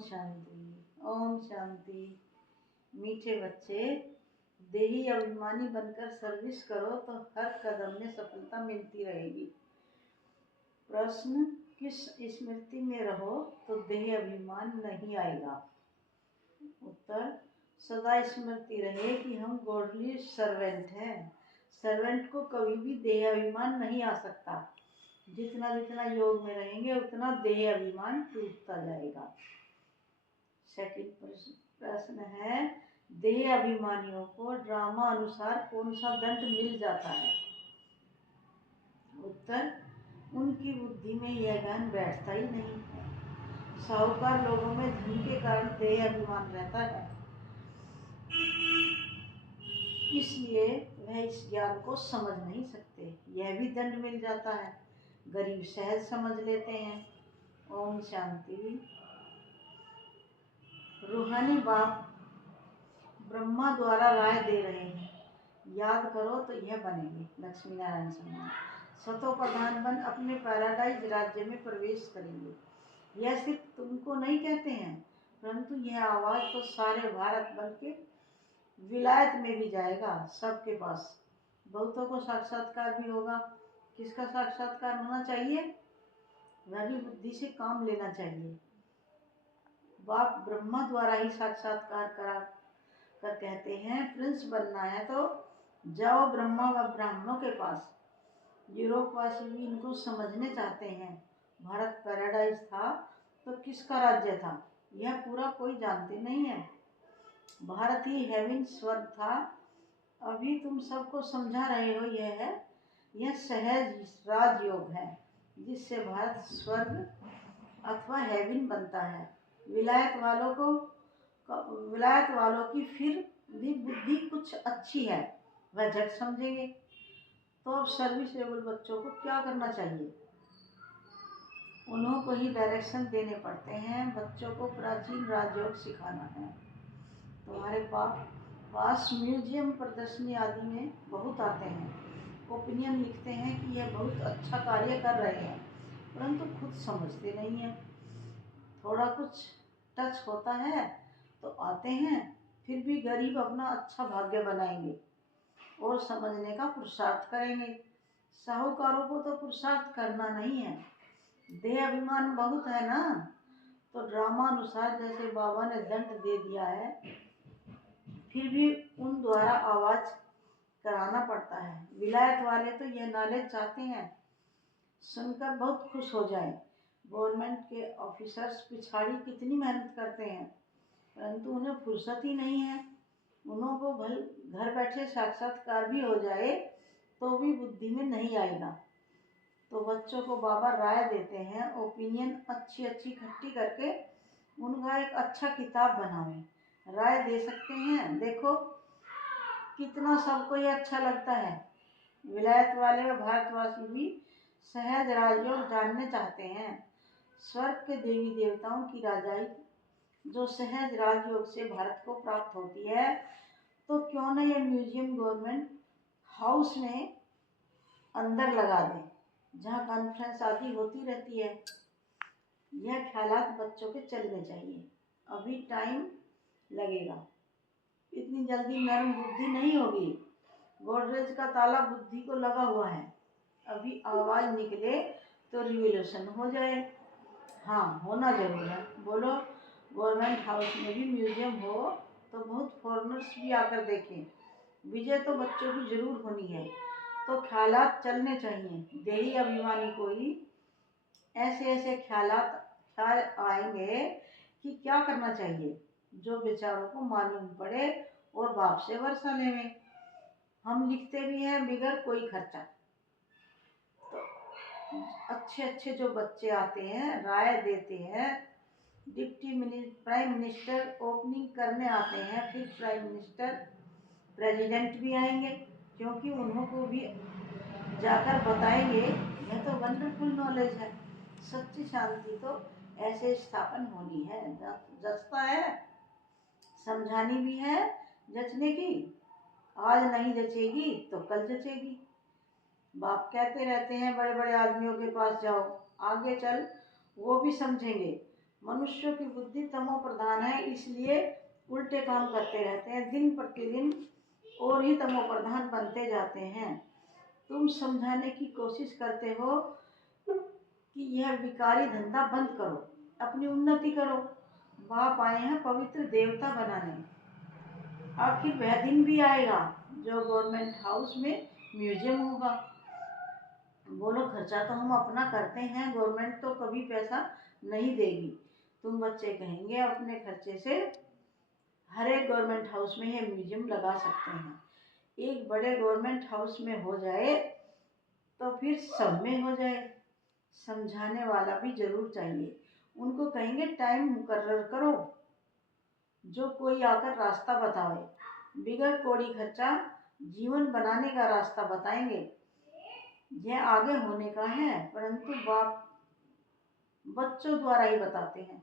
शांति, ओम शांति। मीठे बच्चे, देही अभिमानी बनकर सर्विस करो तो हर कदम में सफलता मिलती रहेगी। प्रश्न, किस स्मृति में रहो तो देह अभिमान नहीं आएगा? उत्तर, सदा स्मृति रहे कि हम गॉडली सर्वेंट हैं। सर्वेंट को कभी भी देह अभिमान नहीं आ सकता। जितना जितना योग में रहेंगे उतना देह अभिमान टूटता जाएगा। सेकंड प्रश्न है, देह अभिमानियों को ड्रामा अनुसार कौन सा दंड मिल जाता है? उत्तर, उनकी बुद्धि में यह ज्ञान बैठता ही नहीं है। साहूकार लोगों में धन के कारण देह अभिमान रहता है, इसलिए वह इस ज्ञान को समझ नहीं सकते। यह भी दंड मिल जाता है। गरीब सहज समझ लेते हैं। ओम शांति। रूहानी बाप ब्रह्मा द्वारा राय दे रहे हैं, याद करो तो यह बनेंगे लक्ष्मी नारायण समान। सतो प्रधान बन अपने पैराडाइज राज्य में प्रवेश करेंगे। यह सिर्फ तुमको नहीं कहते हैं, परंतु यह आवाज तो सारे भारत बल्कि विलायत में भी जाएगा। सबके पास बहुतों को साक्षात्कार भी होगा। किसका साक्षात्कार होना चाहिए? वह भी बुद्धि से काम लेना चाहिए। बाप ब्रह्मा द्वारा ही साक्षात्कार करा कर कहते हैं, प्रिंस बनना है तो जाओ ब्रह्मा व ब्राह्मणों के पास। यूरोपवासी भी इनको समझने चाहते हैं। भारत पैराडाइज था तो किसका राज्य था, यह पूरा कोई जानते नहीं है। भारत ही हेवन स्वर्ग था। अभी तुम सबको समझा रहे हो, यह सहज राजयोग है जिससे भारत स्वर्ग अथवा हेवन बनता है। विलायत वालों की फिर भी बुद्धि कुछ अच्छी है, वह झट समझेंगे। तो अब सर्विसेबल बच्चों को क्या करना चाहिए? उन्हों को ही डायरेक्शन देने पड़ते हैं। बच्चों को प्राचीन राजयोग सिखाना है। तुम्हारे पास म्यूजियम, प्रदर्शनी आदि में बहुत आते हैं, ओपिनियन लिखते हैं कि यह बहुत अच्छा कार्य कर रहे हैं, परंतु खुद समझते नहीं हैं। थोड़ा कुछ टच होता है तो आते हैं, फिर भी गरीब अपना अच्छा भाग्य बनाएंगे और समझने का पुरुषार्थ करेंगे। साहूकारों को तो पुरुषार्थ करना नहीं है, देह अभिमान बहुत है ना, तो ड्रामा अनुसार जैसे बाबा ने दंड दे दिया है, फिर भी उन द्वारा आवाज कराना पड़ता है। विलायत वाले तो यह नॉलेज चाहते हैं, सुनकर बहुत खुश हो जाए। गवर्नमेंट के ऑफिसर्स पिछाड़ी कितनी मेहनत करते हैं, परंतु उन्हें फुर्सत ही नहीं है। उन्हों को भले घर बैठे साक्षात्कार भी हो जाए तो भी बुद्धि में नहीं आएगा। तो बच्चों को बाबा राय देते हैं, ओपिनियन अच्छी इकट्ठी करके उनका एक अच्छा किताब बनावें। राय दे सकते हैं। देखो कितना सबको ये अच्छा लगता है। विलायत वाले व भारतवासी भी सहज राजयोग जानने चाहते हैं। स्वर्ग के देवी देवताओं की राजाई जो सहज राजयोग से भारत को प्राप्त होती है, तो क्यों न ये म्यूजियम गवर्नमेंट हाउस में अंदर लगा दें, जहाँ कॉन्फ्रेंस आदि होती रहती है। यह ख्यालात बच्चों के चलने चाहिए। अभी टाइम लगेगा, इतनी जल्दी नरम बुद्धि नहीं होगी। गोदरेज का ताला बुद्धि को लगा हुआ है, अभी आवाज निकले तो रिवोल्यूशन हो जाए। हाँ, होना जरूर है। बोलो, गवर्नमेंट हाउस में भी म्यूजियम हो तो बहुत फॉरेनर्स भी आकर देखें। विजय तो बच्चों की जरूर होनी है, तो ख्यालात चलने चाहिए। देही अभिमानी को ही ऐसे ख्याल आएंगे कि क्या करना चाहिए, जो बेचारों को मालूम पड़े और बाप से वर्षा लेवे। हम लिखते भी हैं बिगर कोई खर्चा। तो अच्छे जो बच्चे आते हैं, राय देते हैं। डिप्टी प्राइम मिनिस्टर ओपनिंग करने आते हैं, फिर प्राइम मिनिस्टर, प्रेसिडेंट भी आएंगे, क्योंकि उन्हों को भी जाकर बताएंगे। यह तो वंडरफुल नॉलेज है। सच्ची शांति तो ऐसे स्थापन होनी है। जचता है, समझानी भी है, जचने की। आज नहीं जचेगी तो कल जचेगी। बाप कहते रहते हैं बड़े बड़े आदमियों के पास जाओ, आगे चल, वो भी समझेंगे। मनुष्यों की बुद्धि तमो प्रधान है, इसलिए उल्टे काम करते रहते हैं, दिन प्रतिदिन और ही तमो प्रधान बनते जाते हैं। तुम समझाने की कोशिश करते हो कि यह विकारी धंधा बंद करो, अपनी उन्नति करो। बाप आए हैं पवित्र देवता बनाने। आखिर वह दिन भी आएगा जो गवर्नमेंट हाउस में म्यूजियम होगा। बोलो, खर्चा तो हम अपना करते हैं, गवर्नमेंट तो कभी पैसा नहीं देगी। तुम बच्चे कहेंगे अपने खर्चे से हर एक गवर्नमेंट हाउस में यह म्यूजियम लगा सकते हैं। एक बड़े गवर्नमेंट हाउस में हो जाए तो फिर सब में हो जाए। समझाने वाला भी जरूर चाहिए। उनको कहेंगे टाइम मुकर्रर करो, जो कोई आकर रास्ता बतावे, बिगड़ कोड़ी खर्चा जीवन बनाने का रास्ता बताएंगे। यह आगे होने का है, परंतु बाप बच्चों द्वारा ही बताते हैं।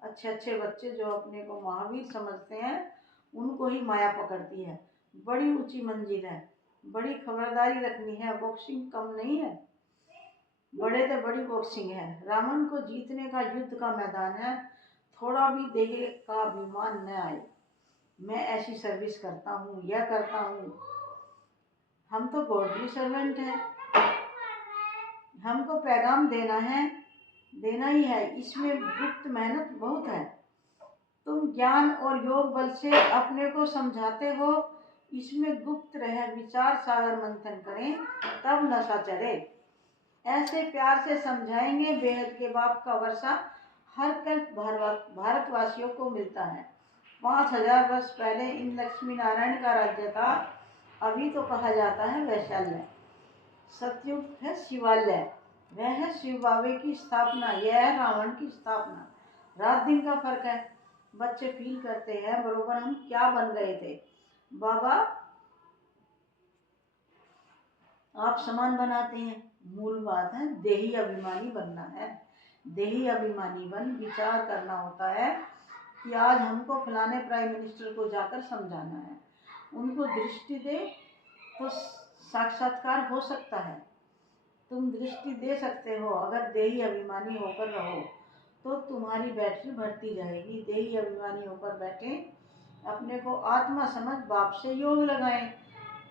अच्छे अच्छे बच्चे जो अपने को महावीर समझते हैं, उनको ही माया पकड़ती है। बड़ी ऊंची मंजिल है, बड़ी खबरदारी रखनी है, बॉक्सिंग कम नहीं है, बड़े से बड़ी बॉक्सिंग है। रावण को जीतने का युद्ध का मैदान है, थोड़ा भी देह का अभिमान न आए। मैं ऐसी सर्विस करता हूँ, यह करता हूँ। हम तो गॉडली सर्वेंट हैं, हमको पैगाम देना है, देना ही है। इसमें गुप्त मेहनत बहुत है। तुम ज्ञान और योग बल से अपने को समझाते हो, इसमें गुप्त रह विचार सागर मंथन करें, तब नशा चढ़े। ऐसे प्यार से समझाएंगे, बेहद के बाप का वर्षा हर कल्प भारतवासियों को मिलता है। 5000 वर्ष पहले इन लक्ष्मी नारायण का राज्य था, अभी तो कहा जाता है वैशाल्य। सतयुग है शिवालय, वह है शिव बाबे की स्थापना, यह है रावण की स्थापना। रात दिन का फर्क है। बच्चे फील करते हैं बरोबर हम क्या बन गए थे। बाबा आप समान बनाते हैं, मूल बात है देही अभिमानी बनना है। देही अभिमानी बन विचार करना होता है कि आज हमको फलाने प्राइम मिनिस्टर को जाकर समझाना है, उनको दृष्टि दे तो साक्षात्कार हो सकता है। तुम दृष्टि दे सकते हो, अगर देही अभिमानी होकर रहो तो तुम्हारी बैटरी बढ़ती जाएगी। देही अभिमानी होकर बैठे, अपने को आत्मा समझ बाप से योग लगाएं,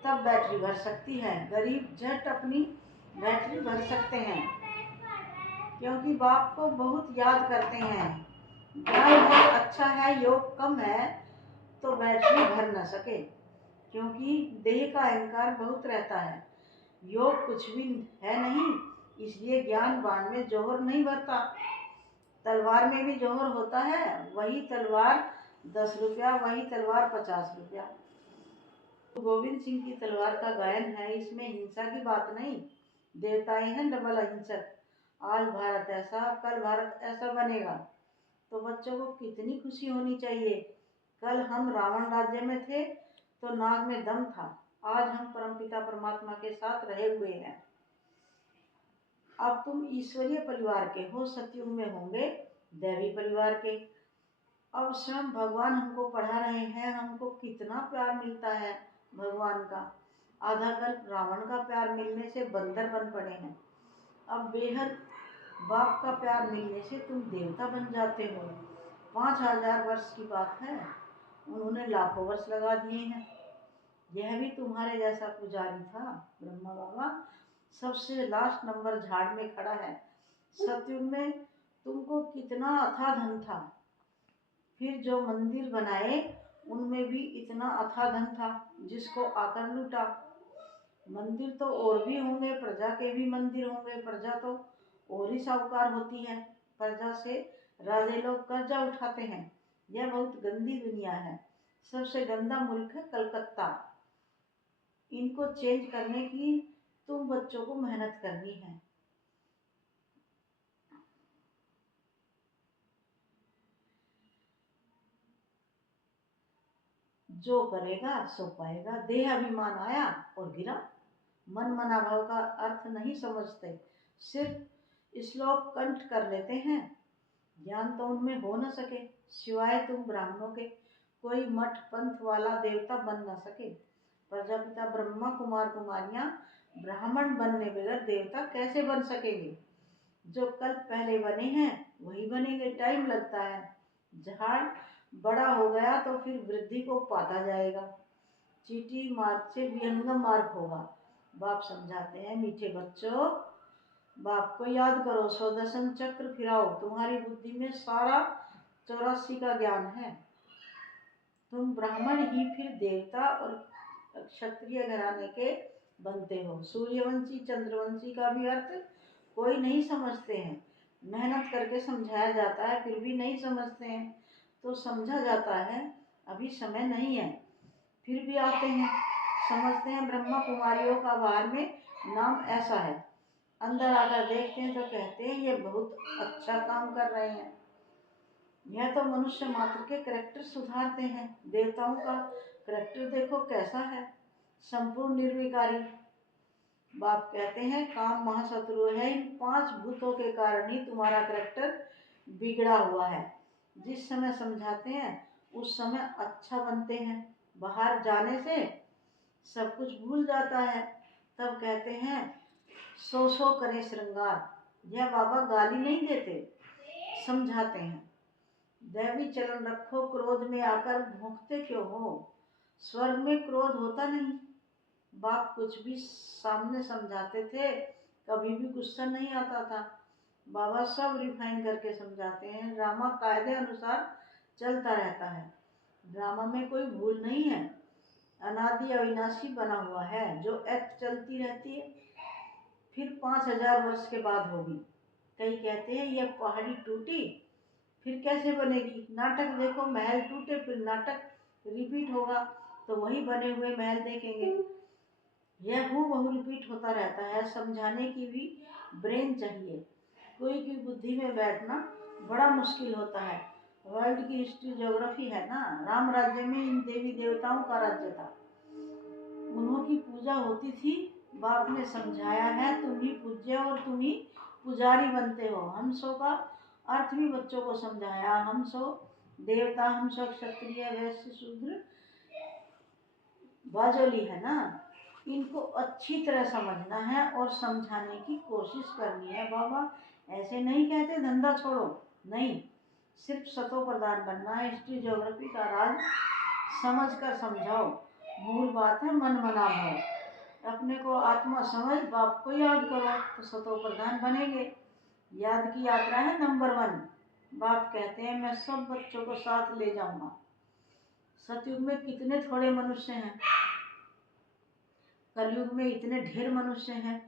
तब बैटरी भर सकती है। गरीब झट अपनी बैटरी भर सकते हैं, क्योंकि बाप को बहुत याद करते हैं। ज्ञान बहुत अच्छा है, योग कम है तो बैटरी भर न सके, क्योंकि देह का अहंकार बहुत रहता है। योग कुछ भी है नहीं, इसलिए ज्ञान बाण में जोहर नहीं भरता। तलवार में भी जोहर होता है, वही तलवार 10 रुपया, वही तलवार 50 रुपया। गोविंद सिंह की तलवार का गायन है, इसमें हिंसा की बात नहीं। देवताएं हैं डबल अहिंसक। आज भारत ऐसा, कल भारत ऐसा बनेगा, तो बच्चों को कितनी खुशी होनी चाहिए। कल हम रावण राज्य में थे तो नाग में दम था, आज हम परमपिता परमात्मा के साथ रहे हुए हैं। अब तुम ईश्वरीय परिवार के हो, सतयुग में होंगे दैवी परिवार के। अब स्वयं भगवान हमको पढ़ा रहे हैं, हमको कितना प्यार मिलता है भगवान का। आधा कल्प रावण का प्यार मिलने से बंदर बन पड़े हैं, अब बेहद बाप का प्यार मिलने से तुम देवता बन जाते हो। 5000 वर्ष की बात है, उन्होंने लाखों वर्ष लगा दिए हैं। यह भी तुम्हारे जैसा पुजारी था ब्रह्मा बाबा, सबसे लास्ट नंबर झाड़ में खड़ा है। सतयुग में तुमको कितना अथाह धन था, फिर जो मंदिर बनाए उनमें भी इतना अथाह धन था, जिसको आकर लूटा। मंदिर तो और भी होंगे, प्रजा के भी मंदिर होंगे, प्रजा तो और ही साहूकार होती है। प्रजा से राजे लोग कर्जा उठाते हैं। यह बहुत गंदी दुनिया है, सबसे गंदा मुल्क है कलकत्ता। इनको चेंज करने की तुम बच्चों को मेहनत करनी है। जो करेगा सो पाएगा। देह अभिमान आया और गिरा। मन मना भाव का अर्थ नहीं समझते, सिर्फ श्लोक कंठ कर लेते हैं। ज्ञान तो उनमें हो न सके, सिवाय तुम ब्राह्मणों के कोई मठ पंथ वाला देवता बन न सके। प्रजापिता ब्रह्मा कुमार कुमारियां ब्राह्मण बनने बगैर देवता कैसे बन सकेंगे। जो कल्प पहले बने हैं वही बनेंगे। टाइम लगता है। झाड़ बड़ा हो गया तो फिर वृद्धि को पाता जाएगा। चींटी मार्ग से विहंगम मार्ग होगा। बाप समझाते हैं, मीठे बच्चों, बाप को याद करो, स्वदर्शन चक्र फिराओ। तुम्हारी बुद्धि में सारा 84 का ज्ञान है। तुम ब्राह्मण ही फिर देवता और क्षत्रिय घराने के बनते हो। सूर्यवंशी चंद्रवंशी का भी अर्थ कोई नहीं समझते हैं। मेहनत करके समझाया जाता है फिर भी नहीं समझते हैं। तो समझा जाता है अभी समय नहीं है, फिर भी आते हैं, समझते हैं। ब्रह्मा कुमारियों का बाहर में नाम ऐसा है। अंदर आकर देखते हैं तो कहते हैं ये बहुत अच्छा काम कर रहे हैं। यह तो मनुष्य मात्र के करैक्टर सुधारते हैं। देवताओं का करैक्टर देखो कैसा है, संपूर्ण निर्विकारी। बाप कहते हैं काम महाशत्रु है। इन 5 भूतों के कारण ही तुम्हारा करैक्टर बिगड़ा हुआ है। जिस समय समझाते हैं उस समय अच्छा बनते हैं। बाहर जाने से सब कुछ भूल जाता है। तब कहते हैं सो करें श्रृंगार। यह बाबा गाली नहीं देते, समझाते हैं। दैवी चलन रखो, क्रोध में आकर भूखते क्यों हो। स्वर्ग में क्रोध होता नहीं। बाप कुछ भी सामने समझाते थे, कभी भी गुस्सा नहीं आता था। बाबा सब रिफाइन करके समझाते हैं। ड्रामा कायदे अनुसार चलता रहता है। ड्रामा में कोई भूल नहीं है। अनादि अविनाशी बना हुआ है। जो एक्ट चलती रहती है फिर 5000 वर्ष के बाद होगी। कई कहते हैं यह पहाड़ी टूटी फिर कैसे बनेगी। नाटक देखो, महल टूटे फिर नाटक रिपीट होगा तो वही बने हुए महल देखेंगे। यह हूबहू रिपीट होता रहता है। समझाने की भी ब्रेन चाहिए। कोई की बुद्धि में बैठना बड़ा मुश्किल होता है। वर्ल्ड की हिस्ट्री ज्योग्राफी है ना। राम राज्य में इन देवी देवताओं का राज्य था, उन्हों की पूजा होती थी। बाप ने समझाया है तुम ही पूज्य और तुम ही पुजारी बनते हो। हम सो का अर्थ भी बच्चों को समझाया। हम सो देवता, हम सो क्षत्रिय, वैश्य, शूद्र, बाजोली है ना। इनको अच्छी तरह समझना है और समझाने की कोशिश करनी है। बाबा ऐसे नहीं कहते धंधा छोड़ो, नहीं, सिर्फ सतो प्रधान बनना है। हिस्ट्री ज्योग्राफी का राज समझ कर समझाओ। मूल बात है मन मना भाव। अपने को आत्मा समझ बाप को याद करो तो सतो प्रधान बनेंगे। याद की यात्रा है नंबर 1। बाप कहते हैं मैं सब बच्चों को साथ ले जाऊंगा। सतयुग में कितने थोड़े मनुष्य हैं, कलयुग में इतने ढेर मनुष्य हैं।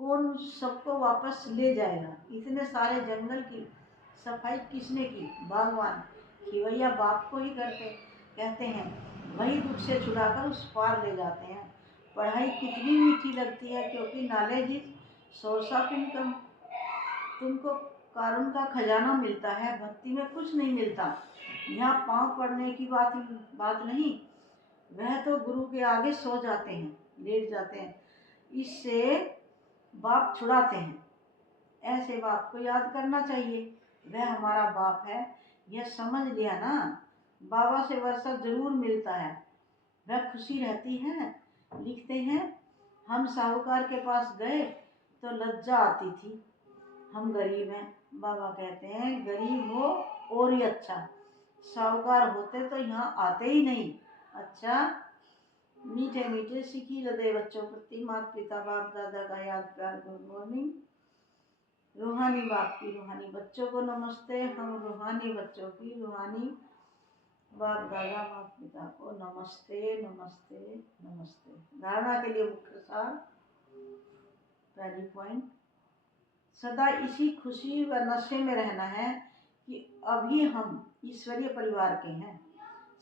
कौन सबको वापस ले जाएगा। इतने सारे जंगल की सफाई किसने की। भगवान खिवैया बाप को ही करते। कहते हैं वही दुख से छुड़ाकर उस पार ले जाते हैं। पढ़ाई कितनी मीठी लगती है क्योंकि knowledge is source of income. तुमको कारुण का खजाना मिलता है, भक्ति में कुछ नहीं मिलता। यहाँ पाँव पड़ने की बात नहीं, वह तो गुरु के आगे सो जाते हैं, लेट जाते हैं। इससे बाप छुड़ाते हैं। ऐसे बाप को याद करना चाहिए, वह हमारा बाप है। यह समझ लिया ना। बाबा से वर्षा जरूर मिलता है, वह खुशी रहती है। लिखते हैं हम साहूकार के पास गए तो लज्जा आती थी, हम गरीब हैं। बाबा कहते हैं गरीब हो और ही अच्छा, साहूकार होते तो यहाँ आते ही नहीं। अच्छा, मीठे मीठे सिखी हृदय बच्चों प्रति माता पिता बाप दादा का याद प्यार। Good morning. रूहानी बाप की रूहानी बच्चों को नमस्ते। हम रूहानी बच्चों की रूहानी बाप दादा माता पिता को नमस्ते नमस्ते नमस्ते। धारणा के लिए मुख्य सार, पहली पॉइंट, सदा इसी खुशी व नशे में रहना है कि अभी हम ईश्वरीय परिवार के हैं।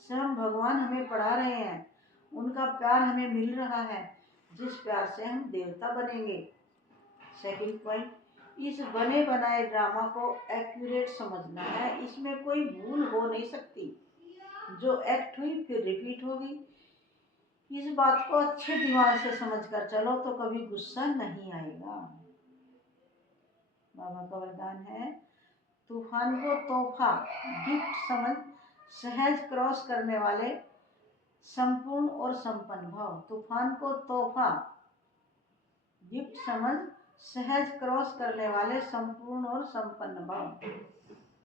स्वयं भगवान हमें पढ़ा रहे हैं, उनका प्यार हमें मिल रहा है जिस प्यार से हम देवता बनेंगे। सेकंड पॉइंट, इस बने बनाए ड्रामा को एक्यूरेट समझना है। इसमें कोई भूल हो नहीं सकती। जो एक्ट हुई फिर रिपीट होगी। इस बात को अच्छे दिमाग से समझकर चलो तो कभी गुस्सा नहीं आएगा। बाबा का वरदान है तूफान को तोहफा गिफ्ट समझ सहज क्रॉस करने वाले संपूर्ण और संपन्न भाव। तूफान को तोहफा गिफ्ट समझ सहज क्रॉस करने वाले संपूर्ण और संपन्न भाव।